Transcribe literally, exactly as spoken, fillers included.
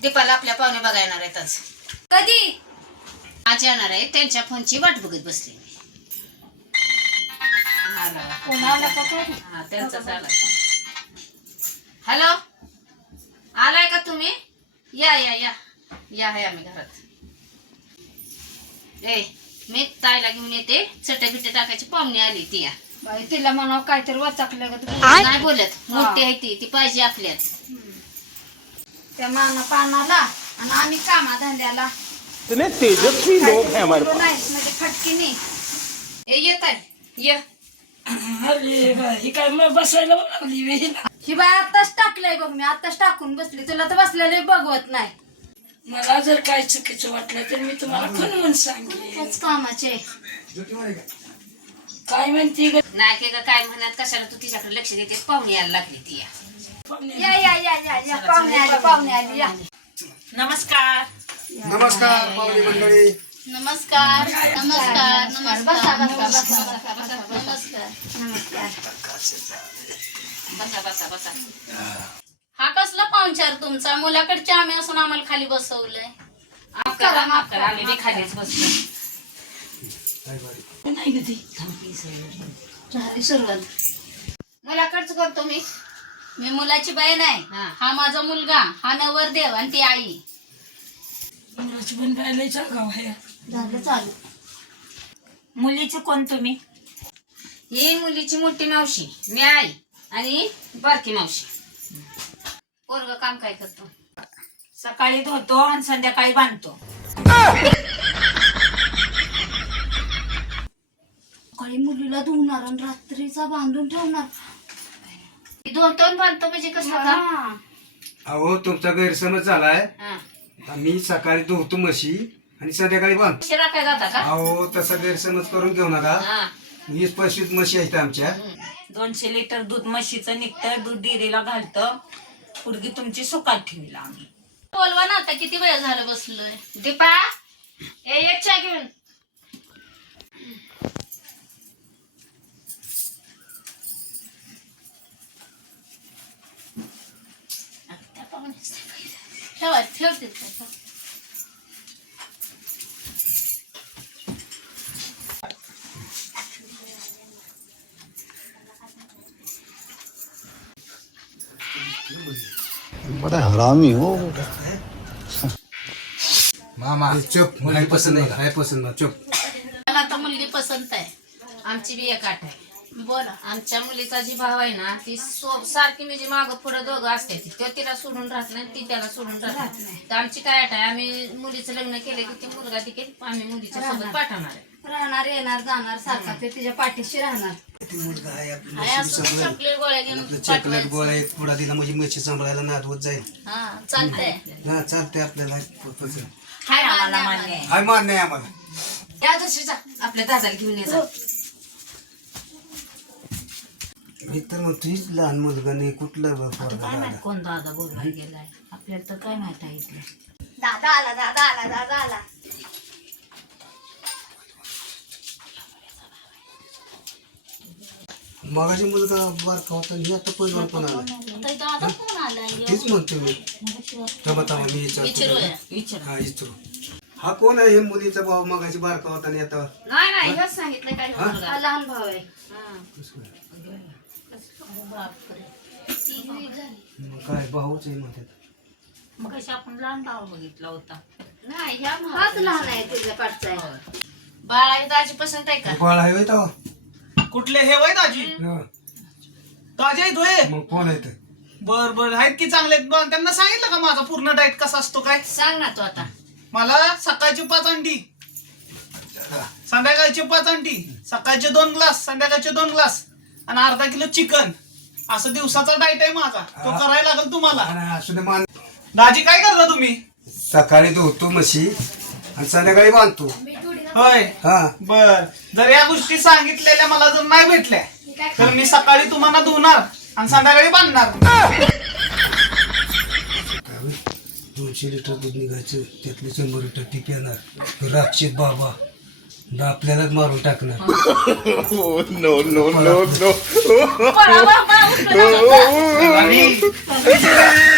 दीपाला आपल्या पाहुणे बघा येणार आहेत आज. कधी आज येणार आहे, त्यांच्या फोनची वाट बघत बसली. हा त्यांचाच आलाय. हॅलो, आलाय का तुम्ही? या या या या आहे आम्ही घरात. ए मी ताईला घेऊन येते. चटे बिटे टाकायची पाहुणे आली ती. या बाई तिला म्हणावं काहीतरी वाचाकलं का तू नाही बोलत, मोठी आहे ती ती पाहिजे आपल्यात. त्या माना पानाला आणि आम्ही कामा धंद्याला इतने तेजस्वी लोग हैं हमारे पास. नाही म्हणजे खटकीने ए येत आहे ये. ही काय मग बसायला लागली वेळेला. ही बाई आत्ताच टाकलंय बघ, मी आत्ताच टाकून बसली. तुला तर बसलेलं बघवत नाही. मला जर काय चुकीचं वाटलं तर मी तुम्हाला म्हणून सांगेन. हेच कामाचे काय म्हणते ग? नाही की ग काय म्हणत, कशाला तू तिच्याकडे लक्ष देते? पाहुणे यायला लागली ती. या या या या या या पाहुणे आली पाहुणे आली या. नमस्कार. नमस्कार पाहुणे मंडळी. नमस्कार नमस्कार बसा नमस्कार बसा बसा बसा बसा नमस्कार नमस्कार. बसा बसा बसा. हा कसला पाहुणचार तुमचा? मुलाकडचे आम्ही असून आम्हाला खाली बसवलंय. माफ करा माफ करा, आम्ही बी खालीच बसलो. नाही ग ती. झाली सुरुवात. मुलाकडच करतो मी. मी मुलाची बहीण आहे. हा. हा माझा मुलगा, हा नवरदेव आणि ती आई. मुलाची पण राहिलंय गाव आहे. झालं चालू. मुलीची कोण तुम्ही? ही मुलीची मोठी मावशी, मी आई आणि बारकी मावशी. पोरग काम काय करतो? सकाळी धुतो आणि संध्याकाळी बांधतो. सकाळी मुलीला धुवणार आणि रात्रीचा बांधून ठेवणार. दोन दोन बांधतो म्हणजे कसं का? हा. अहो तुमचा गैरसमज झालाय. हा. मी सकाळी धुतो म्हशी आणि संध्याकाळी बांध. म्हशी राखाय जाता का? अहो तसा गैरसमज करून घेऊ नका. हा. वीस पंचवीस म्हशी आहेत आमच्या. दोनशे लिटर दूध म्हशीचं निघतं, दूध डेअरीला घालतं. पुरगी तुमची सुकात ठेवीला आम्ही. बोलवा ना, आता किती वेळ झालं बसलोय. दीपा ए एक चहा घेऊन. ठेवा ठेवते. बड़ा हरामी हो. मामा चुप. मुली पसंत नाही. काय पसंत नाही. चुप. मला तर मुलगी पसंत आहे. आमची बी एक आठ आहे. बोला. आमच्या मुलीचा जी भाव आहे ना, ती सो- सारखी म्हणजे मागं पुढं दोघं असते. ती तो तिला सोडून राहत नाही, ती त्याला सोडून राहत नाही. तर आमची काय अट आहे, आम्ही मुलीचं लग्न केलं की ती मुलगा देखील आम्ही मुलीच्या सोबत पाठवणार आहे. राहणार येणार जाणार सारखा ते तिच्या पाठीशी राहणार. मुलगा आहे आपली आहे असं चॉकलेट गोळ्या घेऊन चॉकलेट पाठवायचं. गोळा एक पुढा दिला म्हणजे म्हशी सांभाळायला नादवत जाईल. हा चालतंय. हा चालते आपल्याला. हाय आम्हाला मान्य आहे. हाय मान नाही आम्हाला. या दिवशीचा आपल्या दादाला घेऊन ये जा. मी तर मग तुझीच लहान मुलगा नाही कुठलं काय पोरगा माहित झाला. कोण दादा बोलवायला गेलाय, आपल्याला तर काय माहित आहे इथलं. दादा आला दादा आला दादा आला. मगाशी मुलगा बारका होता आणि आता पहिला पण आला. दादा कोण आलाय? तेच म्हणतो मी. थांबा थांबा मी विचारूया. विचारतो. हा विचारू. हा कोण आहे? हे मुलीचा भाव मगाशी बारका होता आणि आता नाही नाही हेच सांगितलं काय हा? मुलगा. हा लहान भाऊ आहे. मग काय भाऊच आहे म्हणतात. मग कशी आपण लहान भाव बघितला होता. नाही ह्या हाच लहान आहे तुझ्या पाठचा आहे. बाळा ही दाजी पसंत आहे का? बाळ आहे होय तेव्हा? कुठले हे वय दाजी? हा. ताजे आहेत होय? मग कोण आहे ते? बर बर आहेत की चांगले आहेत. बरं, त्यांना सांगितलं का माझा पूर्ण डाएट कसा असतो काय? सांग ना तू आता. मला सकाळची पाच अंडी, संध्याकाळची पाच अंडी, सकाळचे दोन ग्लास, संध्याकाळचे दोन ग्लास आणि अर्धा किलो चिकन, असं दिवसाचा डाएट आहे माझा. तो करायला लागेल तुम्हाला. आणि असू दे मान. दाजी काय करता तुम्ही? सकाळी धुतो म्हशी आणि संध्याकाळी बांधतो. होय हा. बर, जर या गोष्टी सांगितलेल्या मला जर नाही भेटल्या तर मी सकाळी तुम्हाला धुणार आणि संध्याकाळी बांधणार. दोनशे लिटर दूध निघायचं, त्यातले शंभर लिटर ती पिणार. राक्षित बाबा आपल्यालाच मारून टाकणार. No no no no. आणि